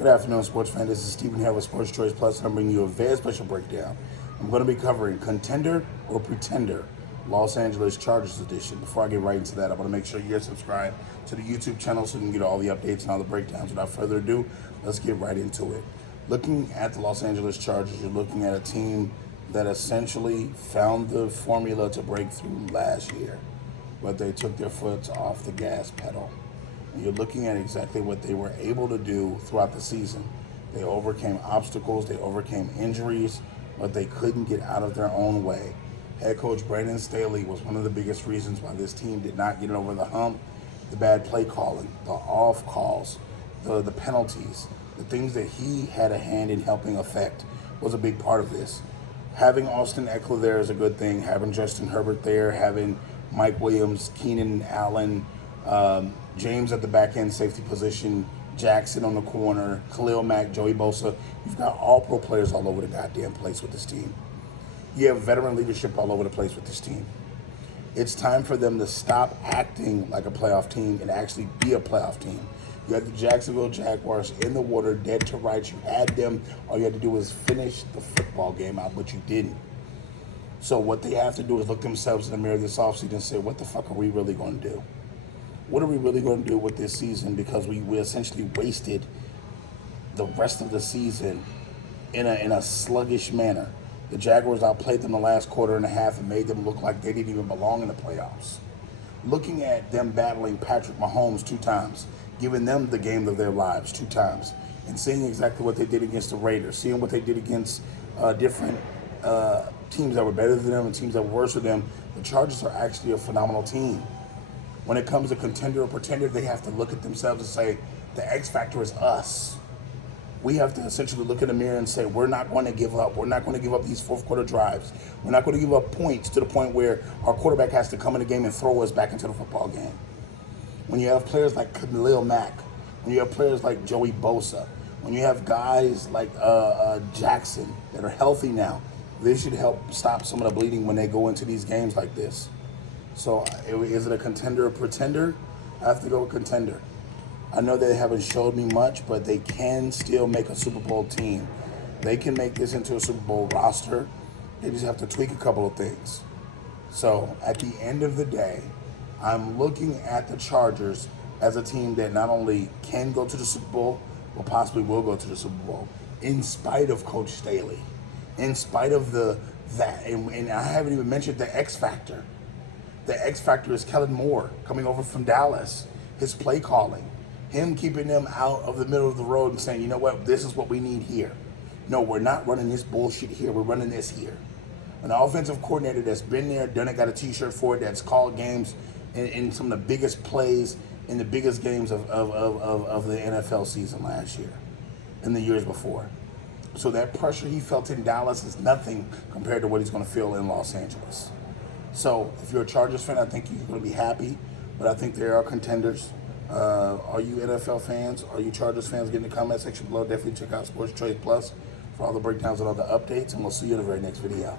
Good afternoon, sports fan. This is Stephen here with Sports Choice Plus, and I'm bringing you a very special breakdown. I'm going to be covering Contender or Pretender, Los Angeles Chargers edition. Before I get right into that, I want to make sure you're subscribed to the YouTube channel so you can get all the updates and all the breakdowns. Without further ado, let's get right into it. Looking at the Los Angeles Chargers, you're looking at a team that essentially found the formula to break through last year, but they took their foot off the gas pedal. You're looking at exactly what they were able to do throughout the season. They overcame obstacles, they overcame injuries, but they couldn't get out of their own way. Head coach Brandon Staley was one of the biggest reasons why this team did not get over the hump. The bad play calling, the off calls, the penalties, the things that he had a hand in helping affect was a big part of this. Having Austin Eckler there is a good thing. Having Justin Herbert there, having Mike Williams, Keenan Allen, James at the back end safety position, Jackson on the corner, Khalil Mack, Joey Bosa. You've got all pro players all over the goddamn place with this team. You have veteran leadership all over the place with this team. It's time for them to stop acting like a playoff team and actually be a playoff team. You had the Jacksonville Jaguars in the water, dead to rights. You had them. All you had to do was finish the football game out, but you didn't. So what they have to do is look themselves in the mirror this offseason and say, what the fuck are we really going to do? What are we really going to do with this season? Because we essentially wasted the rest of the season in a sluggish manner. The Jaguars outplayed them the last quarter and a half and made them look like they didn't even belong in the playoffs. Looking at them battling Patrick Mahomes 2 times, giving them the game of their lives 2 times, and seeing exactly what they did against the Raiders, seeing what they did against different teams that were better than them and teams that were worse than them, the Chargers are actually a phenomenal team. When it comes to contender or pretender, they have to look at themselves and say, the X factor is us. We have to essentially look in the mirror and say, we're not going to give up. We're not going to give up these fourth quarter drives. We're not going to give up points to the point where our quarterback has to come in the game and throw us back into the football game. When you have players like Khalil Mack, when you have players like Joey Bosa, when you have guys like Jackson that are healthy now, they should help stop some of the bleeding when they go into these games like this. So is it a contender or pretender? I have to go with contender. I know they haven't showed me much, but they can still make a Super Bowl team. They can make this into a Super Bowl roster. They just have to tweak a couple of things. So at the end of the day, I'm looking at the Chargers as a team that not only can go to the Super Bowl, but possibly will go to the Super Bowl, in spite of Coach Staley, in spite of that. And I haven't even mentioned the X factor. The X factor is Kellen Moore coming over from Dallas, his play calling, him keeping them out of the middle of the road and saying, you know what, this is what we need here. No, we're not running this bullshit here. We're running this here. An offensive coordinator that's been there, done it, got a t-shirt for it, that's called games in some of the biggest plays in the biggest games of the NFL season last year and the years before. So that pressure he felt in Dallas is nothing compared to what he's going to feel in Los Angeles. So if you're a Chargers fan, I think you're going to be happy, but I think there are contenders. Are you NFL fans? Are you Chargers fans? Get in the comment section below. Definitely check out Sports Choice Plus for all the breakdowns and all the updates, and we'll see you in the very next video.